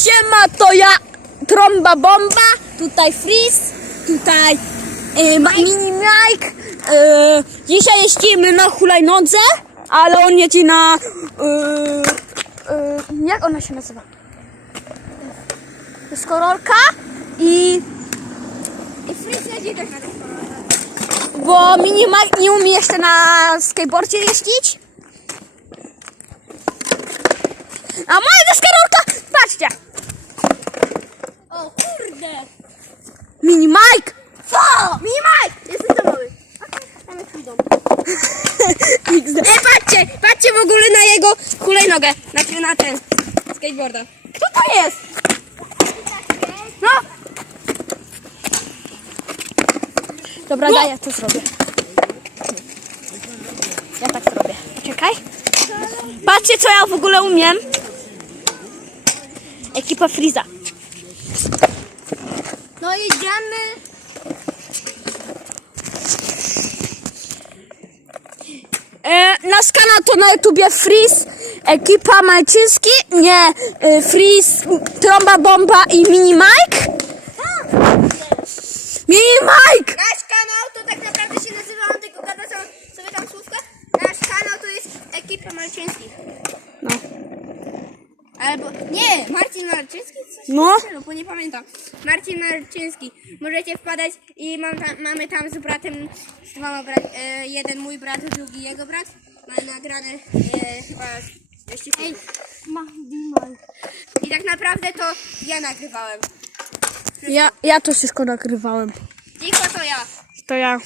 Siema, to ja, Tromba Bomba, tutaj Freeze, tutaj e, Mini Mike. E, dzisiaj jeździmy na hulajnodze, ale on jedzie na... E, e, jak ona się nazywa? Skorolka i... I Fritz jedzie też na Bo Mini Mike nie umie jeszcze na skateboardzie jeździć. A moja deskorolka, patrzcie! Mini Mike. Co? Mini Mike! Jesteś za mały. Mamy twój dom. Ej, patrzcie, patrzcie w ogóle na jego hulajnogę, na, na ten skateboarda. Kto to jest? No. Dobra, daj, ja to zrobię. Ja tak zrobię. Czekaj. Patrzcie, co ja w ogóle umiem. Ekipa Friza. No jedziemy. E, nasz kanał to na YouTubie Freeze, ekipa Malczyński, nie, e, Freeze, Tromba Bomba i Mini Mike. Mini Mike! Nasz kanał to tak naprawdę się nazywa, on tylko gada sobie tam słówka. Nasz kanał to jest ekipa Malczyńskich. No. Albo, nie, Marcin Marczyński? Coś No. no. bo nie pamiętam. Marcin Marczyński. Możecie wpadać i mam tam, mamy tam z bratem, z dwoma brat, e, jeden mój brat, drugi jego brat. Mamy nagrane e, chyba jeszcze Ej, I tak naprawdę to ja nagrywałem. Ja, ja to wszystko nagrywałem. Tylko to ja. To ja.